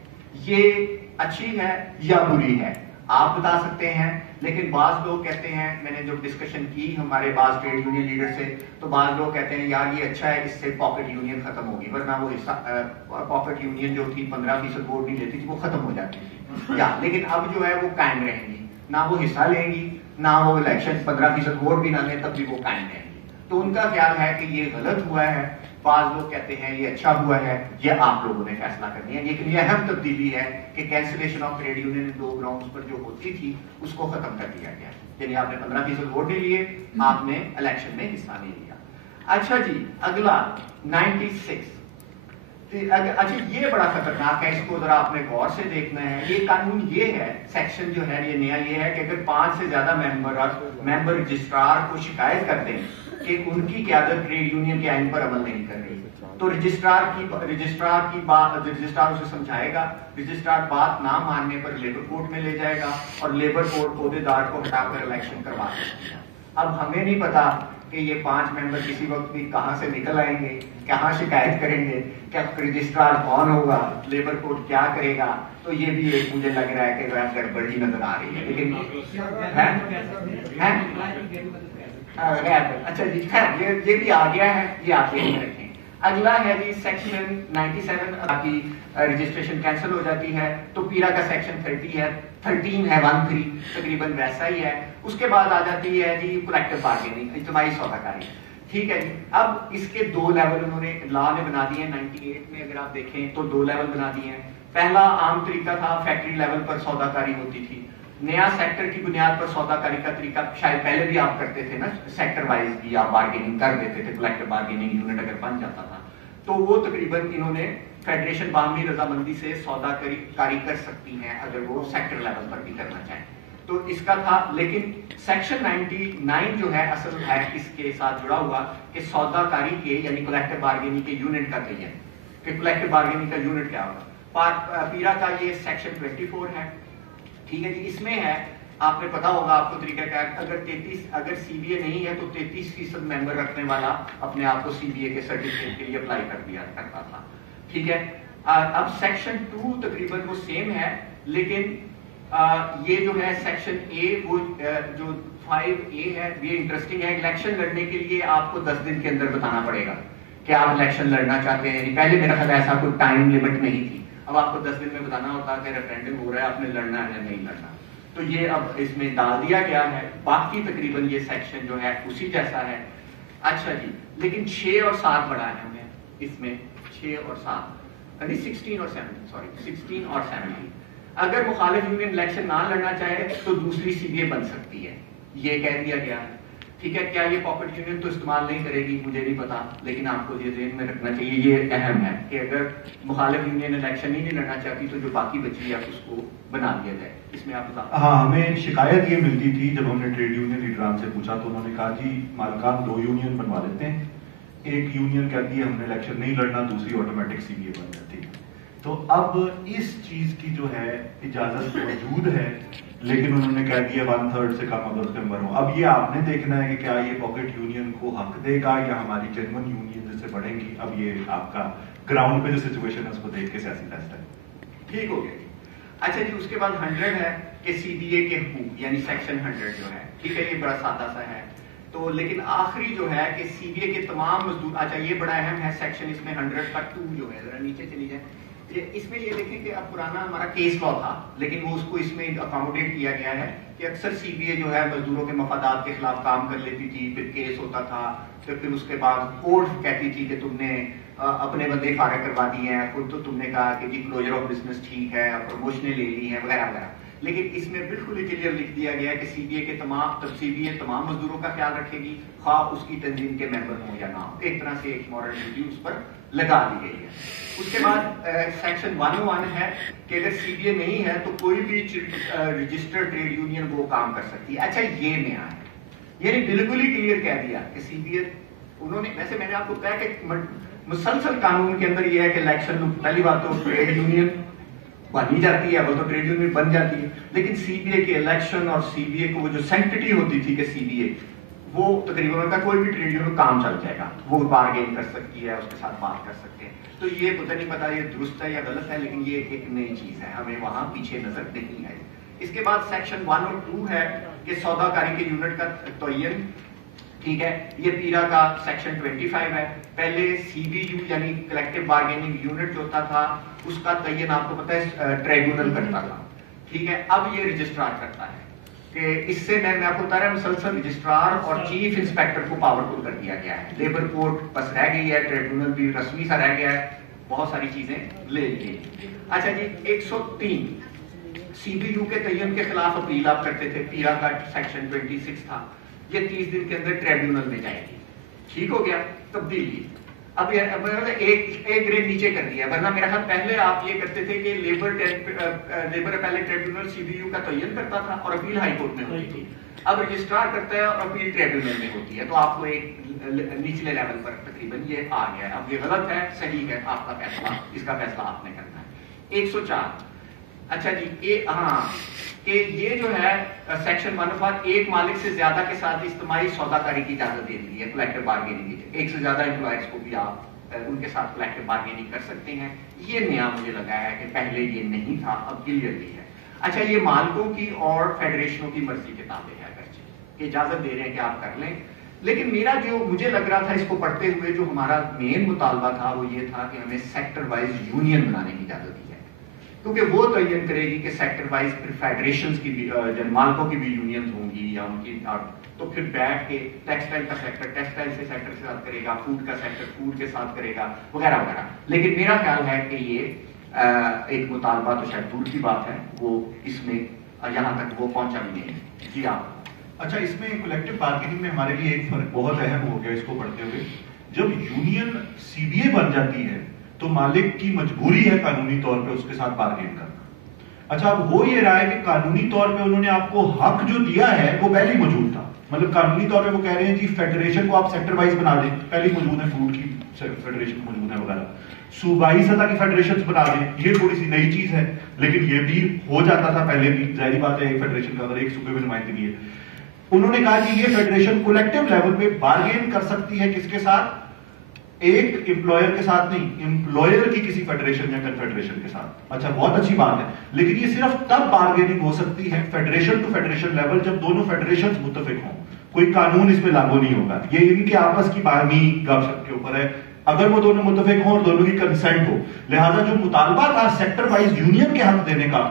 یہ اچھی ہے یا بری ہے آپ بتا سکتے ہیں, لیکن بعض لوگ کہتے ہیں, میں نے جو ڈسکشن کی ہمارے بعض ٹریڈ یونین لیڈر سے, تو بعض لوگ کہتے ہیں یار یہ اچھا ہے, اس سے پاکٹ یونین ختم ہوگی, ورنہ وہ پاکٹ یونین جو تھی 15% ووٹ نہیں لیتی تھی وہ ختم ہو جاتی تھی یا, لیکن اب جو ہے وہ قائم رہیں گی, نہ وہ حصہ لیں گی, نہ وہ الیکشن 15% ووٹ بھی نہ لیں, تب بھی وہ قائم رہیں گی. تو ان کا خیال ہے کہ یہ غلط ہوا ہے. بعض لوگ کہتے ہیں یہ اچھا ہوا ہے. یہ آپ لوگوں نے فیصلہ کرنی ہے. لیکن یہ اہم تبدیلی ہے کہ cancellation of trade union 2 grounds پر جو ہوتی تھی اس کو ختم کر دیا گیا. یعنی آپ نے 15% ووٹ نہیں لیے, آپ نے الیکشن میں حصہ نہیں لیا. اچھا جی, اگلا 96. اچھا یہ بڑا خطرناک ہے, اس کو ذرا آپ نے غور سے دیکھنا ہے. یہ قانون یہ ہے, سیکشن جو ہے یہ نیا یہ ہے کہ اگر 5 سے زیادہ ممبر رجسٹرار کو شکایت کرتے ہیں کہ ان کی قیادت ٹریڈ یونین کے آئین پر عمل نہیں کر رہی, تو رجسٹرار اسے سمجھائے گا. رجسٹرار بات نہ ماننے پر لیبر کورٹ میں لے جائے گا اور لیبر کورٹ عہدیدار کو ہٹا کر الیکشن کروا سکتی ہے. اب ہمیں نہیں پتا کہ یہ 5 ممبر کسی وقت بھی کہاں سے نکل آئیں گے, کہاں شکایت کریں گے, کیا رجسٹرار کون ہوگا, لیبر کورٹ کیا کرے گا. تو یہ بھی ایک مجھے لگ رہا ہے کہ گڑبڑی نظر آ رہی ہے. لیکن اچھا جی, یہ بھی آ گیا ہے, یہ آپ یہیں رکھیں. اگلا ہے جی سیکشن 97, کی رجسٹریشن کینسل ہو جاتی ہے, تو پیرا کا سیکشن 13 ہے, 13 تقریباً ویسا ہی ہے. اس کے بعد آ جاتی ہے جی کلیکٹیو بارگیننگ, اجتماعی سودا کاری. ٹھیک ہے جی. اب اس کے 2 لیول انہوں نے لا نے بنا دیے ہیں. 98 میں اگر آپ دیکھیں تو 2 لیول بنا دیے ہیں. پہلا عام طریقہ تھا فیکٹری لیول پر سودا کاری ہوتی تھی. نیا سیکٹر کی بنیاد پر سودا کاری کا طریقہ شاید پہلے بھی آپ کرتے تھے نا, سیکٹر وائز بھی آپ بارگیننگ کر دیتے تھے, کلیکٹیو بارگیننگ یونٹ اگر بن جاتا تھا. تو وہ تقریباً انہوں نے فیڈریشن باہمی رضامندی سے سودا کاری کر سکتی ہیں اگر وہ سیکٹر لیول پر بھی کرنا چاہیں. تو اس کا تھا. لیکن سیکشن 99 جو ہے اصل ہے اس کے ساتھ جڑا ہوا کہ سودا کاری کے یعنی کلیکٹیو بارگیننگ کے یونٹ کا تعین, کہ کلیکٹیو بارگیننگ کا یونٹ کیا ہوگا. پیرا کا یہ سیکشن 24 ہے. ٹھیک ہے جی. اس میں ہے, آپ نے پتا ہوگا آپ کو طریقہ کیا, اگر سی بی اے نہیں ہے تو 33% ممبر رکھنے والا اپنے آپ کو سی بی اے کے سرٹیفکیٹ کے لیے اپلائی کر دیا کرتا تھا. ٹھیک ہے. اب سیکشن 2 تقریباً وہ سیم ہے, لیکن یہ جو ہے سیکشن اے, وہ جو 5A ہے, یہ انٹرسٹنگ ہے. الیکشن لڑنے کے لیے آپ کو 10 دن کے اندر بتانا پڑے گا کہ آپ الیکشن لڑنا چاہتے ہیں. یعنی پہلے میرا خیال ایسا کوئی ٹائم لمٹ نہیں تھی, اب آپ کو 10 دن میں بتانا ہوتا کہ ریفرینڈم ہو رہا ہے, آپ نے لڑنا ہے یا نہیں لڑنا. تو یہ اب اس میں ڈال دیا گیا ہے. باقی تقریباً یہ سیکشن جو ہے اسی جیسا ہے. اچھا جی. لیکن 6 اور 7 بڑا ہے ہمیں اس میں, 6 اور 7 یعنی 16 اور 17, سوری 16 اور 17. اگر مخالف یونین الیکشن نہ لڑنا چاہے تو دوسری سی بی اے بن سکتی ہے, یہ کہہ دیا گیا ہے. ٹھیک ہے. کیا یہ پاکٹ یونین تو استعمال نہیں کرے گی مجھے نہیں پتا, لیکن آپ کو یہ ذہن میں رکھنا چاہیے, یہ اہم ہے کہ اگر مخالف یونین الیکشن ہی نہیں لڑنا چاہتی تو جو باقی بچی ہے اس کو بنا دیا جائے. اس میں آپ بتا. ہاں, ہمیں شکایت یہ ملتی تھی جب ہم نے ٹریڈ یونین لیڈران سے پوچھا تو انہوں نے کہا جی مالکان 2 یونین بنوا دیتے ہیں, ایک یونین کہتی ہے ہم نے الیکشن نہیں لڑنا, دوسری آٹومیٹک سی بی اے بن جاتی ہے. تو اب اس چیز کی جو ہے اجازت موجود ہے، لیکن انہوں نے کہہ دیا 1/3 سے کم اگر اس کے ممبر ہوں. اب یہ آپ نے دیکھنا ہے کہ کیا یہ پاکٹ یونین کو حق دے گا یا ہماری جرمن یونین جس سے بڑھیں گی. اب یہ آپ کا گراؤنڈ پہ جو سچویشن ہے اس کو دیکھ کے سیاسی فیصلہ ہے. ٹھیک ہو گیا. اچھا جی، اس کے بعد 100 ہے کہ سی بی اے کے حقوق یعنی سیکشن 100 جو ہے، ٹھیک ہے، یہ بڑا سادہ سا ہے. تو لیکن آخری جو ہے کہ سی بی اے کے تمام مزدور، اچھا یہ بڑا اہم ہے سیکشن اس میں 100 کا 2 جو ہے، ذرا نیچے چلی جائے. اس میں یہ دیکھیں کہ اب پرانا ہمارا کیس لا تھا، لیکن وہ اس کو اس میں اکاموڈیٹ کیا گیا ہے کہ اکثر سی بی اے جو ہے مزدوروں کے مفادات کے خلاف کام کر لیتی تھی، پھر کیس ہوتا تھا، پھر اس کے بعد کورٹ کہتی تھی کہ تم نے اپنے بندے فارغ کروا دیے ہیں، خود تو تم نے کہا کہ جی کلوجر آف بزنس ٹھیک ہے، پروموشنیں لے لی ہیں وغیرہ وغیرہ. لیکن اس میں بالکل ہی کلیئر لکھ دیا گیا ہے کہ سی بی اے کے تمام مزدوروں کا خیال رکھے گی، خواہ اس کی تنظیم کے ممبر ہوں یا نہ ہو. ایک طرح سے ایک مورل ڈیوٹی اس پر لگا دی گئی ہے. اس کے بعد سیکشن 101 ہے کہ اگر سی بی اے نہیں ہے تو کوئی بھی رجسٹرڈ ٹریڈ یونین وہ کام کر سکتی ہے. اچھا یہ نیا ہے، یعنی بالکل ہی کلیئر کہہ دیا کہ سی بی اے انہوں نے، ویسے میں نے آپ کو بتایا کہ مسلسل قانون کے اندر یہ ہے کہ الیکشن پہلی بات تو ٹریڈ یونین بنی جاتی ہے، وہ تو ٹریڈ یونین بن جاتی ہے، لیکن سی بی اے کے الیکشن اور سی بی اے کو وہ جو سینکٹی ہوتی تھی کہ سی بی اے وہ تقریباً کا کوئی بھی ٹریڈ یونین کام چل جائے گا، وہ بارگین کر سکتی ہے، اس کے ساتھ بات کر سکتے ہیں. تو یہ پتہ نہیں پتا یہ درست ہے یا غلط ہے، لیکن یہ ایک نئی چیز ہے، ہمیں وہاں پیچھے نظر نہیں آئی. اس کے بعد سیکشن 1 اور 2 ہے کہ سودا کاری کے یونٹ کا تعین، ٹھیک ہے، یہ پیرا کا سیکشن 25 ہے. پہلے سی بی یو یعنی کلیکٹیو بارگیننگ یونٹ جو ہوتا تھا اس کا تعین آپ کو پتہ ہے ٹریبیونل کرتا تھا، ٹھیک ہے. اب یہ رجسٹرار کرتا ہے کہ اس سے میں آپ کو بتا رہا ہوں مسلسل رجسٹرار اور چیف انسپیکٹر کو پاورفل کر دیا گیا ہے. لیبر کورٹ بس رہ گئی ہے، ٹریبیونل بھی رسمی سا رہ گیا ہے، بہت ساری چیزیں لے لی. اچھا جی، 103 سی بی یو کے تعین کے خلاف اپیل آپ کرتے تھے، پیرا کا سیکشن 26 تھا، یہ 30 دن کے اندر ٹریبیونل میں جائے گی. ٹھیک ہو گیا، تبدیلی. اب ایک گریڈ نیچے کر دیا، ورنہ میرا خیال پہلے آپ یہ کرتے تھے کہ labour appellate tribunal C B U کا تعین کرتا تھا اور اپیل ہائی کورٹ میں ہوتی تھی. اب رجسٹرار کرتا ہے اور اپیل ٹریبیونل میں ہوتی ہے، تو آپ کو ایک نچلے لیول پر تقریباً یہ آ گیا ہے. اب یہ غلط ہے صحیح ہے، آپ کا فیصلہ، اس کا فیصلہ آپ نے کرنا ہے. 104 اچھا جی، ہاں کہ یہ جو ہے سیکشن 105 ایک مالک سے زیادہ کے ساتھ اجتماعی سودا کاری کی اجازت دے دی ہے، کلیکٹیو بارگیننگ کی. ایک سے زیادہ امپلائرز کو بھی آپ ان کے ساتھ کلیکٹیو بارگیننگ کر سکتے ہیں. یہ نیا مجھے لگا ہے کہ پہلے یہ نہیں تھا، اب کلیئرلی ہے. اچھا، یہ مالکوں کی اور فیڈریشنوں کی مرضی کے تابع ہے، کہ اجازت دے رہے ہیں کہ آپ کر لیں. لیکن میرا جو مجھے لگ رہا تھا اس کو پڑھتے ہوئے جو ہمارا مین مطالبہ تھا وہ یہ تھا کہ ہمیں سیکٹر وائز یونین بنانے کی اجازت دی ہے، کیونکہ وہ تعین کرے گی کہ سیکٹر وائز پھر فیڈریشنز کی بھی مالکوں کی بھی یونینز ہوں گی یا ان کی، تو پھر بیٹھ کے ٹیکسٹائل کا سیکٹر ٹیکسٹائل سے سیکٹر کے ساتھ کرے گا، فوڈ کا سیکٹر فوڈ کے ساتھ کرے گا وغیرہ وغیرہ. لیکن میرا خیال ہے کہ یہ ایک مطالبہ تو شاید دور کی بات ہے، وہ اس میں یہاں تک وہ پہنچا بھی نہیں. جی آپ. اچھا، اس میں کلیکٹیو بارگیننگ میں ہمارے لیے ایک فرق بہت اہم ہو گیا اس کو پڑھتے ہوئے. جب یونین سی بی اے بن جاتی ہے تو مالک کی مجبوری ہے قانونی طور پہ اس کے ساتھ بارگین کرنا. اچھا، اب ہو یہ رہا ہے کہ قانونی طور پہ انہوں نے آپ کو حق جو دیا ہے وہ پہلے ہی موجود تھا. مطلب قانونی طور پہ وہ کہہ رہے ہیں جی فیڈریشن کو آپ سیکٹر وائز بنا دیں، پہلے موجود ہے، فوڈ کی فیڈریشن موجود ہے وغیرہ. صوبائی سطح کی فیڈریشن بنا دیں، یہ تھوڑی سی نئی چیز ہے، لیکن یہ بھی ہو جاتا تھا پہلے بھی. ظاہری بات ہے ایک فیڈریشن کا اگر ایک صوبے میں نمائندگی ہے. انہوں نے کہا کہ یہ فیڈریشن کولیکٹیو لیول پہ بارگین کر سکتی ہے، کس کے ساتھ؟ ایک امپلائر کے ساتھ نہیں، امپلائر کی کسی فیڈریشن یا کنفیڈریشن کے ساتھ. اچھا، بہت اچھی بات ہے، لیکن یہ صرف تب بارگیننگ ہو سکتی ہے فیڈریشن ٹو فیڈریشن لیول جب دونوں فیڈریشن متفق ہوں. کوئی قانون اس پہ لاگو نہیں ہوگا، یہ ان کے آپس کی باہمی گپ شپ کے اوپر ہے. اگر وہ دونوں متفق ہوں اور دونوں کی کنسنٹ ہو. لہٰذا جو مطالبہ تھا سیکٹر وائز یونین کے حق دینے کا،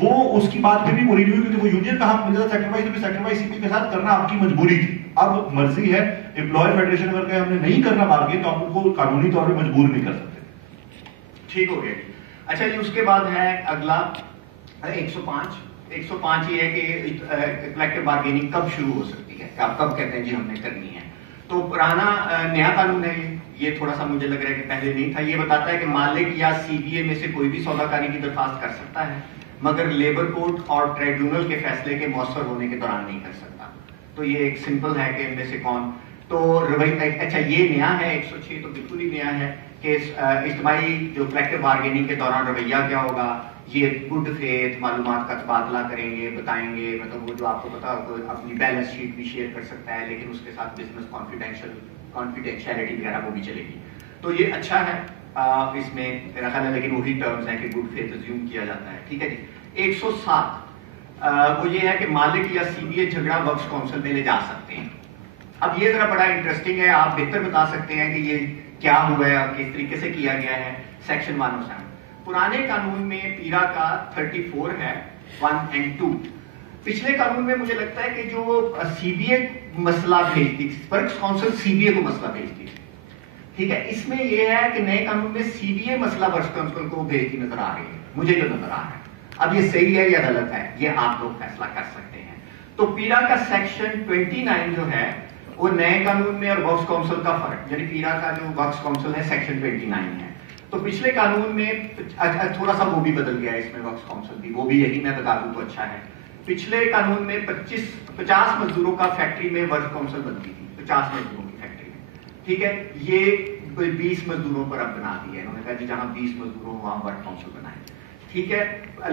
وہ اس کی بات پھر بھی پوری نہیں ہوئی، کیونکہ وہ یونین کا حق مل جاتا سیکٹر وائز، سیکٹر وائز سی پی کے ساتھ کرنا آپ کی مجبوری تھی. اب مرضی ہے امپلائر فیڈریشن اگر کہ ہم نے نہیں کرنا بارگین تو آپ ان کو قانونی طور پہ مجبور نہیں کر سکتے. ٹھیک ہو گیا. اچھا جی، اس کے بعد ہے اگلا 105 یہ ہے کہ کلیکٹیو بارگیننگ کب شروع ہو سکتی ہے، آپ کب کہتے ہیں جی ہم نے کرنی ہے. تو پرانا نیا قانون ہے یہ تھوڑا سا مجھے لگ رہا ہے کہ پہلے نہیں تھا. یہ بتاتا ہے کہ مالک یا سی بی اے میں سے کوئی بھی سودا کاری کی درخواست کر سکتا ہے، مگر لیبر کورٹ اور ٹریبیونل کے فیصلے کے مؤثر ہونے کے دوران نہیں کر سکتا. تو یہ ایک سمپل ہے کہ ان میں سے کون. تو اچھا، یہ نیا ہے 106 تو بالکل ہی نیا ہے کہ اجتماعی جو کلیکٹو بارگیننگ کے دوران رویہ کیا ہوگا، یہ گڈ فیتھ معلومات کا تبادلہ کریں گے، بتائیں گے، مطلب وہ جو آپ کو پتا ہو اپنی بیلنس شیٹ بھی شیئر کر سکتا ہے، لیکن اس کے ساتھ بزنس کانفیڈینشیلٹی وغیرہ وہ بھی چلے گی. تو یہ اچھا ہے اس میں میرا خیال ہے، لیکن وہی ٹرمز ہیں کہ گڈ فیتھ ازیوم کیا جاتا ہے. ٹھیک ہے جی. 107 وہ یہ ہے کہ مالک یا سی بی اے جھگڑا ورکس کونسل میں لے جا سکتے ہیں. اب یہ ذرا بڑا انٹرسٹنگ ہے، آپ بہتر بتا سکتے ہیں کہ یہ کیا ہوا ہے اور کس طریقے سے کیا گیا ہے. سیکشن 107 پرانے قانون میں پیرا کا 34 ہے 1 and 2. پچھلے قانون میں مجھے لگتا ہے کہ جو سی بی اے مسئلہ بھیجتی، ورکس کونسل سی بی اے کو مسئلہ بھیجتی. ٹھیک ہے. اس میں یہ ہے کہ نئے قانون میں سی بی اے مسئلہ ورکس کونسل کو بھیجتی نظر آ رہی ہے، مجھے جو نظر آ رہا ہے. اب یہ صحیح ہے یا غلط ہے یہ آپ لوگ فیصلہ کر سکتے ہیں. تو پیرا کا سیکشن 29 جو ہے وہ نئے قانون میں اور ورکس کونسل کا فرق، یعنی پیرا کا جو ورکس کونسل ہے سیکشن 29 ہے. تو پچھلے قانون میں تھوڑا سا وہ بھی بدل گیا ہے، اس میں ورکس کونسل بھی، وہ بھی یہی میں بتا دوں تو اچھا ہے. پچھلے قانون میں 50 مزدوروں کا فیکٹری میں ورکس کونسل بنتی تھی، 50 مزدوروں کی فیکٹری میں. ٹھیک ہے. یہ 20 مزدوروں پر اب بنا دی ہے، انہوں نے کہا جی جہاں 20 مزدوروں وہاں ورک کونسل بنائیں. ٹھیک ہے.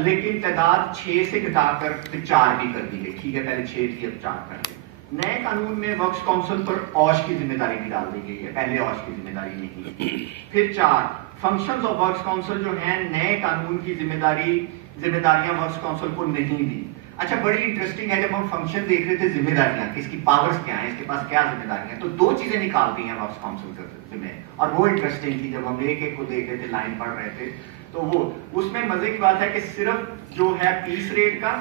لیکن تعداد 6 سے گھٹا کر 4 بھی کر دی گئی. ٹھیک ہے. پہلے 6 تھی اب 4 کر دی. نئے قانون میں ورکس کونسل پر اوش کی ذمہ داری بھی ڈال دی گئی ہے، پہلے اوش کی ذمہ داری نہیں تھی. پھر 4 فنکشنز آف ورکس کونسل جو ہیں نئے قانون کی ذمہ داریاں ورکس کونسل کو نہیں دی. اچھا بڑی انٹرسٹنگ ہے، جب ہم فنکشن دیکھ رہے تھے ذمہ داریاں اس کی پاورز کیا ہیں، اس کے پاس کیا ذمہ داریاں ہیں، تو 2 چیزیں نکالتی ہیں ورکس کونسل کے ذمہ، اور وہ انٹرسٹنگ تھی. جب ہم ایک ایک کو دیکھ رہے تھے، لائن پڑھ رہے تھے، تو وہ اس میں مزے کی بات ہے کہ صرف جو ہے پیس ریٹ کا،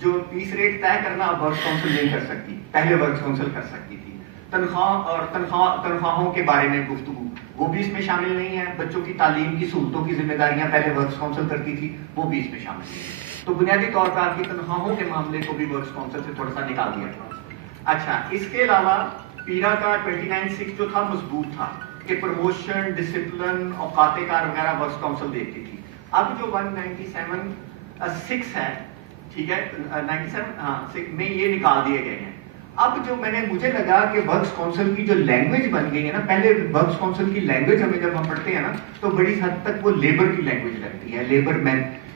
جو پیس ریٹ طے کرنا اب ورکس کونسل نہیں کر سکتی، پہلے ورکس کونسل کر سکتی تھی. تنخواہ اور تنخواہوں کے بارے میں گفتگو وہ بھی اس میں شامل نہیں ہے. بچوں کی تعلیم کی سہولتوں کی ذمہ داریاں پہلے ورکس کونسل کرتی تھی، وہ بھی اس میں شامل نہیں ہے. تو بنیادی طور پر آپ کی تنخواہوں کے معاملے کو بھی ورکس کونسل سے تھوڑا سا نکال دیا تھا. اچھا اس کے علاوہ پیرا کا 29(6) جو تھا مضبوط تھا کہ پروموشن، ڈسپلن، اوقات کار وغیرہ ورکس کونسل دیکھتی تھی. اب جو 197(6) ہے، ٹھیک ہے، 97 میں یہ نکال دیے گئے ہیں. اب جو مجھے لگا کہ ورکس کونسل کی جو لینگویج بن گئی ہے نا، پہلے ورکس کونسل کی لینگویج ہمیں جب ہم پڑھتے ہیں نا تو بڑی حد تک وہ لیبر کی لینگویج لگتی ہے،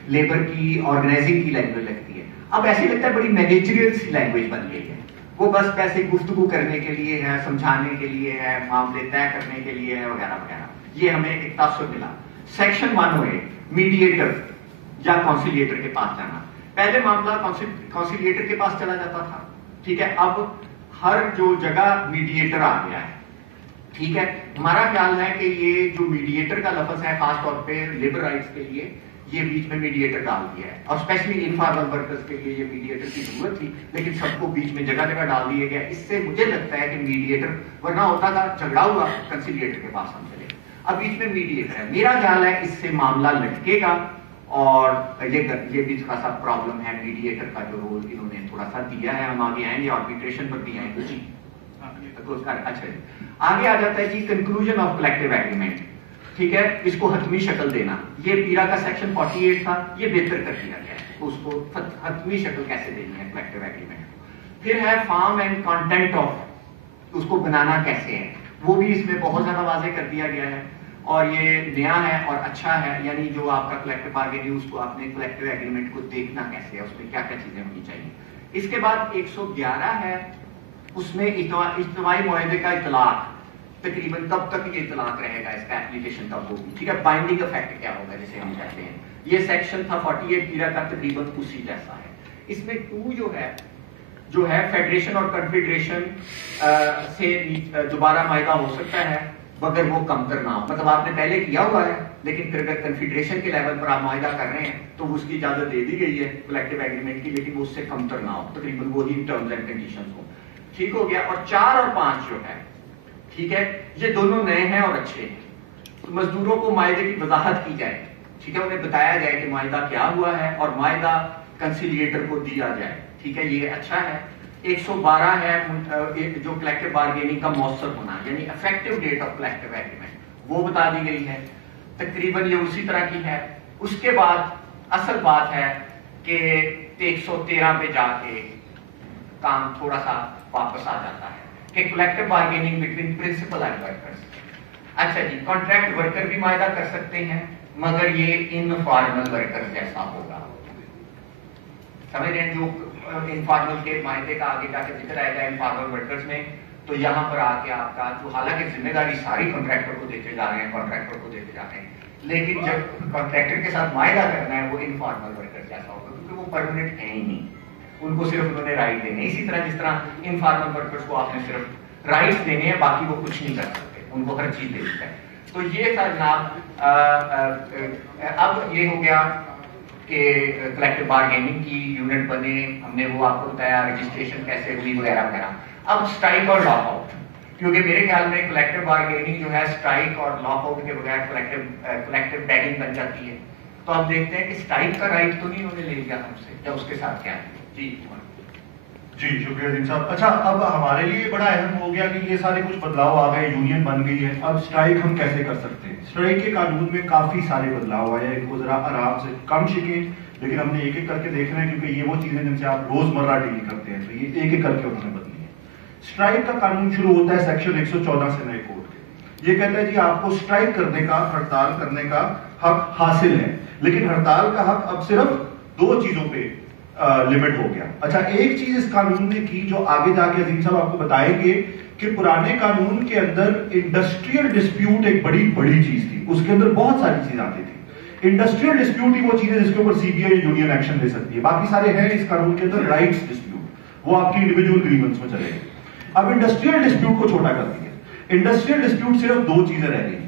لیبر کی آرگنائزنگ کی لینگویج لگتی ہے. اب ایسے لگتا ہے بڑی مینیجریل سی لینگویج بن گئی ہے، وہ بس پیسے گفتگو کرنے کے لیے ہے، سمجھانے کے لیے ہے، معاملے طے کرنے کے لیے ہے وغیرہ وغیرہ. یہ ہمیں ایک تاثر ملا. سیکشن 108 میڈیٹر یا کانسیلیٹر کے پاس جانا. پہلے معاملہ کانسیلیٹر کے پاس چلا جاتا تھا. ٹھیک ہے. اب ہر جو جگہ میڈیٹر آ گیا ہے. ٹھیک ہے. ہمارا خیال ہے کہ یہ جو میڈیٹر کا لفظ ہے خاص طور پہ لیبر رائٹس کے لیے یہ بیچ میں میڈیٹر ڈال دیا ہے، اور اسپیشلی انفارمل ورکرز کے لیے یہ میڈیٹر کی ضرورت تھی، لیکن سب کو بیچ میں جگہ جگہ ڈال دیا گیا. اس سے مجھے لگتا ہے کہ میڈیٹر ورنہ ہوتا تھا جھگڑا ہوا کنسیلیٹر کے پاس ہم چلے، اب بیچ میں میڈیٹر ہے. میرا خیال ہے اس سے معاملہ لٹکے گا، اور یہ بھی تھوڑا سا پرابلم ہے. میڈیٹر کا جو رول انہوں نے تھوڑا سا دیا ہے، ہم آگے آئیں گے آربیٹریشن پر بھی آئیں گے. جی اچھا جی آگے آ جاتا ہے جی کنکلوژن آف کلیکٹیو ایگریمنٹ. ٹھیک ہے. اس کو حتمی شکل دینا، یہ پیرا کا سیکشن 48 تھا، یہ بہتر کر دیا گیا ہے. اس کو حتمی شکل کیسے دینی ہے کلیکٹیو ایگریمنٹ. پھر ہے فارم اینڈ کانٹینٹ آف، اس کو بنانا کیسے ہے، وہ بھی اس میں بہت زیادہ واضح کر دیا گیا ہے، اور یہ نیا ہے اور اچھا ہے. یعنی جو آپ کا کلیکٹیو بارگیننگ اس کو آپ نے کلیکٹیو ایگریمنٹ کو دیکھنا کیسے ہے، اس میں کیا کیا چیزیں ہونی چاہیے. اس کے بعد 111 ہے، اس میں اجتماعی معاہدے کا اطلاق، تقریباً کب تک یہ اطلاق رہے گا، اس کا اپلیکیشن کب ہوگی. ٹھیک ہے. بائنڈنگ افیکٹ کیا ہوگا جسے ہم کہتے ہیں. یہ سیکشن تھا 48 پیرا کا، تقریباً اسی جیسا ہے. اس میں 2 جو ہے فیڈریشن اور کنفیڈریشن سے دوبارہ معاہدہ ہو سکتا ہے مگر وہ کمتر نہ ہو. مطلب آپ نے پہلے کیا ہوا ہے، لیکن پھر اگر کنفیڈریشن کے لیول پر آپ معاہدہ کر رہے ہیں تو اس کی اجازت دے دی گئی ہے کلیکٹیو ایگریمنٹ کی، لیکن وہ اس سے کمتر نہ ہو، تقریباً وہی ٹرمز اینڈ کنڈیشنز ہوں. ٹھیک ہو گیا. اور 4 اور 5 جو ہے، ٹھیک ہے، یہ دونوں نئے ہیں اور اچھے ہیں. مزدوروں کو معاہدے کی وضاحت کی جائے. ٹھیک ہے. انہیں بتایا جائے کہ معاہدہ کیا ہوا ہے اور معاہدہ کنسیلیٹر کو دیا جائے. ٹھیک ہے. یہ اچھا ہے. 112 ہے جو کلیکٹیو بارگیننگ کا مؤثر ہونا، یعنی effective date of collective agreement, وہ بتا دی گئی ہے. تقریباً یہ اسی طرح کی ہے. اس کے بعد اصل بات ہے کہ 113 پہ جا کے کام تھوڑا سا واپس آ جاتا ہے کہ collective bargaining between principal and workers. اچھا جی، کانٹریکٹ ورکر بھی معاہدہ کر سکتے ہیں مگر یہ انفارمل ورکر جیسا ہوگا. سمجھ رہے ہیں؟ جو انفارمل کے معاہدے کا آگے جا کے ذکر آئے گا انفارمل ورکرز میں، تو یہاں پر آ کے آپ کا جو حالانکہ ذمہ داری ساری کانٹریکٹر کو دیتے جا رہے ہیں، کانٹریکٹر کو دیتے جا رہے ہیں، لیکن جب کانٹریکٹر کے ساتھ معاہدہ کرنا ہے وہ انفارمل ورکر جیسا ہوگا کیونکہ وہ پرماننٹ ہیں ہی نہیں، ان کو صرف انہوں نے رائٹ دینے. اسی طرح جس طرح انفارمل ورکرز کو آپ نے صرف رائٹس دینے ہیں، باقی وہ کچھ نہیں کر سکتے، ان کو ہر چیز دے ہے. تو یہ تھا جناب. اب یہ ہو گیا کہ کلیکٹو بارگیننگ کی یونٹ بنے، ہم نے وہ آپ کو بتایا رجسٹریشن کیسے ہوئی وغیرہ وغیرہ. اب اسٹرائک اور لاک آؤٹ، کیونکہ میرے خیال میں کلیکٹو بارگیننگ جو ہے اسٹرائک اور لاک آؤٹ کے بغیر کلیکٹو بیگنگ بن جاتی ہے. تو اب دیکھتے ہیں کہ اسٹرائک کا رائٹ تو نہیں انہوں نے لے لیا ہم سے، جب اس کے ساتھ کیا ہے. جی جی شکریہ عظیم صاحب. اچھا اب ہمارے لیے بڑا اہم ہو گیا کہ یہ سارے کچھ بدلاؤ آ گئے، یونین بن گئی ہے. اب اسٹرائک ہم کیسے کر سکتے ہیں؟ اسٹرائک کے قانون میں کافی سارے بدلاؤ آئے ہیں، ان کو ذرا آرام سے کم شکیں، لیکن ہم نے ایک ایک کر کے دیکھنا ہے کیونکہ یہ وہ چیزیں جن سے آپ روزمرہ ڈیل کرتے ہیں، تو یہ ایک ایک کر کے انہوں نے بدلی ہے. اسٹرائک کا قانون شروع ہوتا ہے سیکشن 114 سے نئے کوڈ کے. یہ کہتا ہے جی آپ کو اسٹرائک کرنے کا، ہڑتال کرنے کا حق حاصل ہے، لیکن ہڑتال کا حق اب صرف دو چیزوں پہ لمٹ ہو گیا. اچھا ایک چیز اس قانون نے کی جو آگے جا کے عظیم صاحب آپ کو بتائیں گے کہ پرانے قانون کے اندر انڈسٹریل ڈسپیوٹ ایک بڑی چیز تھی، اس کے اندر بہت ساری چیزیں آتی تھی. انڈسٹریل ڈسپیوٹ ہی وہ چیز ہے جس کے اوپر سی بی آئی یونین ایکشن لے سکتی ہے، باقی سارے ہیں اس قانون کے اندر رائٹس ڈسپیوٹ، وہ آپ کی انڈیویجول گریونس میں چلے گئے. اب انڈسٹریل ڈسپیوٹ کو چھوٹا کر دیا. انڈسٹریل ڈسپیوٹ صرف دو چیزیں رہ گئی ہیں،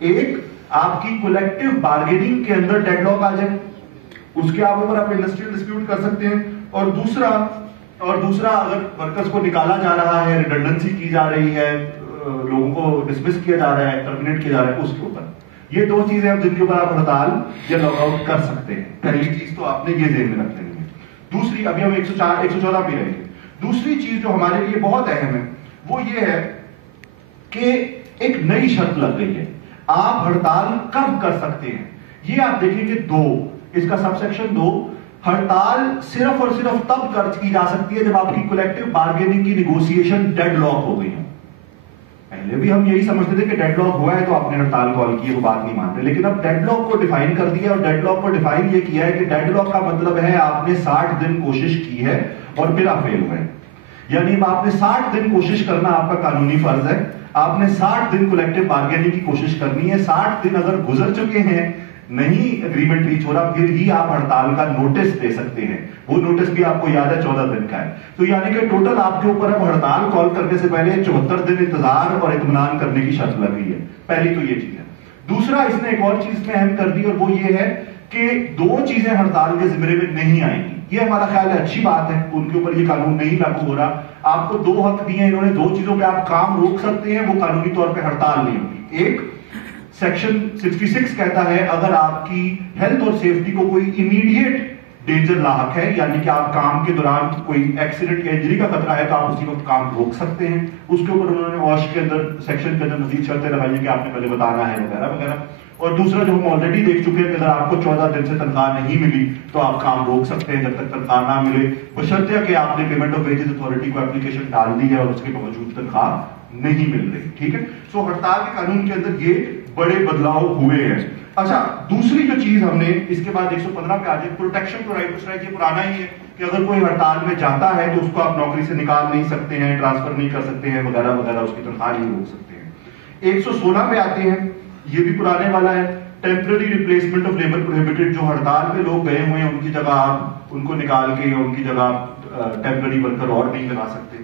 ایک آپ کی کولیکٹو بارگیننگ کے اندر ڈیڈ لاک آ جائے، اس کے اوپر آپ انڈسٹریل ڈسپیوٹ کر سکتے ہیں، اور دوسرا اگر ورکرز کو نکالا جا رہا ہے، ریڈنڈنسی کی جا رہی ہے، لوگوں کو ڈسمس کیا جا رہا ہے، ٹرمینیٹ کیا جا رہا ہے، اس کے اوپر. یہ دو چیزیں ہیں جن کے اوپر آپ ہڑتال یا لاک آؤٹ کر سکتے ہیں. پہلی چیز تو آپ نے یہ ذہن میں رکھ لینی ہے. دوسری، ابھی ہم 114 پہ رہیں گے. دوسری چیز جو ہمارے لیے بہت اہم ہے وہ یہ ہے کہ ایک نئی شرط لگ گئی ہے. آپ ہڑتال کب کر سکتے ہیں؟ یہ آپ دیکھیں گے اس کا سب سیکشن 2، ہڑتال صرف اور صرف تب کی جا سکتی ہے جب آپ کی کولیکٹو بارگیننگ کی نیگوسیشن ڈیڈ لاک ہو گئی ہے. پہلے بھی ہم یہی سمجھتے تھے کہ ڈیڈ لاک ہوا ہے تو آپ نے ہڑتال کال کی ہے، وہ بات نہیں مانتے، لیکن اب ڈیڈ لاک کو ڈیفائن کر دیا، اور ڈیڈ لاک کو ڈیفائن یہ کیا ہے کہ ڈیڈ لاک کا مطلب ہے آپ نے 60 دن کوشش کی ہے اور پھر آپ فیل ہوئے. یعنی آپ نے 60 دن کوشش کرنا آپ کا قانونی فرض ہے، آپ نے 60 دن کولیکٹو بارگیننگ کی کوشش کرنی ہے. 60 دن اگر گزر چکے ہیں، نہیں اگریمنٹ ریچ ہو رہا، پھر ہی آپ ہڑتال کا نوٹس دے سکتے ہیں. وہ نوٹس بھی آپ کو یاد ہے 14 دن کا ہے. تو یعنی کہ ٹوٹل آپ کے اوپر اب ہڑتال کال کرنے سے پہلے 74 دن انتظار اور اطمینان کرنے کی شرط لگ گئی ہے. پہلی تو یہ چیز ہے. دوسرا، اس نے ایک اور چیز میں اہم کر دی، اور وہ یہ ہے کہ دو چیزیں ہڑتال کے زمرے میں نہیں آئیں گی. یہ ہمارا خیال ہے اچھی بات ہے، ان کے اوپر یہ قانون نہیں لاگو ہو رہا. آپ کو دو حق دیے ہیں انہوں نے، دو چیزوں پہ آپ کام روک سکتے ہیں، وہ قانونی طور پہ ہڑتال نہیں ہوگی. ایک، سیکشن 66 کہتا ہے اگر آپ کی ہیلتھ اور سیفٹی کو کوئی امیڈیٹ ڈینجر لاحق ہے، یعنی کہ آپ کام کے دوران کوئی ایکسیڈنٹ یا انجری کا خطرہ ہے، تو آپ اسی وقت کام روک سکتے ہیں. اس کے اوپر انہوں نے اوش کے اندر سیکشن کے اندر مزید شرطیں لگائی ہیں کہ آپ نے پہلے بتانا ہے وغیرہ وغیرہ. اور دوسرا جو ہم آلریڈی دیکھ چکے ہیں کہ اگر آپ کو 14 دن سے تنخواہ نہیں ملی تو آپ کام روک سکتے ہیں جب تک تنخواہ نہ ملے، بشرطیہ کہ آپ نے پیمنٹ آف ویجز اتھارٹی کو اپلیکیشن ڈال دی ہے اور اس کے باوجود تنخواہ نہیں مل رہی. ٹھیک ہے. سو ہڑتال کے قانون کے اندر یہ بڑے بدلاؤ ہوئے ہیں. اچھا دوسری جو چیز ہم نے اس کے بعد 115 پہ آ جائے، protection to right to strike. یہ پرانا ہی ہے کہ اگر کوئی ہڑتال میں جاتا ہے تو اس کو آپ نوکری سے نکال نہیں سکتے ہیں، ٹرانسفر نہیں کر سکتے ہیں وغیرہ وغیرہ، اس کی تنخواہ نہیں روک سکتے ہیں. 116 پہ آتے ہیں، یہ بھی پرانے والا ہے. Temporary replacement of labour prohibited, جو ہڑتال پہ لوگ گئے ہوئے ہیں ان کی جگہ آپ ان کو نکال کے یا ان کی جگہ ٹیمپرری ورکر اور نہیں لگا سکتے.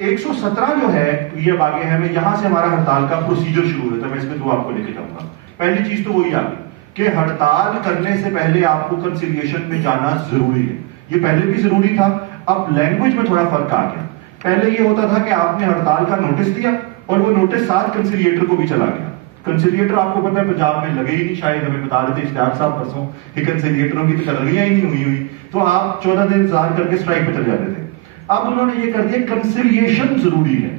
117 جو ہے یہ آگے ہے، میں یہاں سے ہمارا ہڑتال کا پروسیجر شروع ہوتا ہے. میں اس میں دو آپ کو لے کے جاؤں گا. پہلی چیز تو وہی آ گئی کہ ہڑتال کرنے سے پہلے آپ کو کنسیلیشن میں جانا ضروری ہے. یہ پہلے بھی ضروری تھا، اب لینگویج میں تھوڑا فرق آ گیا. پہلے یہ ہوتا تھا کہ آپ نے ہڑتال کا نوٹس دیا اور وہ نوٹس ساتھ کنسیلیٹر کو بھی چلا گیا. کنسیلیٹر آپ کو پتہ ہے پنجاب میں لگے ہی نہیں، شاید ہمیں بتا رہے تھے اشتیاق صاحب پرسوں کہ کنسیلیٹروں کی تقرریاں ہی نہیں ہوئی، تو آپ 14 دن انتظار کر کے اسٹرائک پہ چل جاتے تھے. اب انہوں نے یہ کر دیا کنسیلیشن ضروری ہے.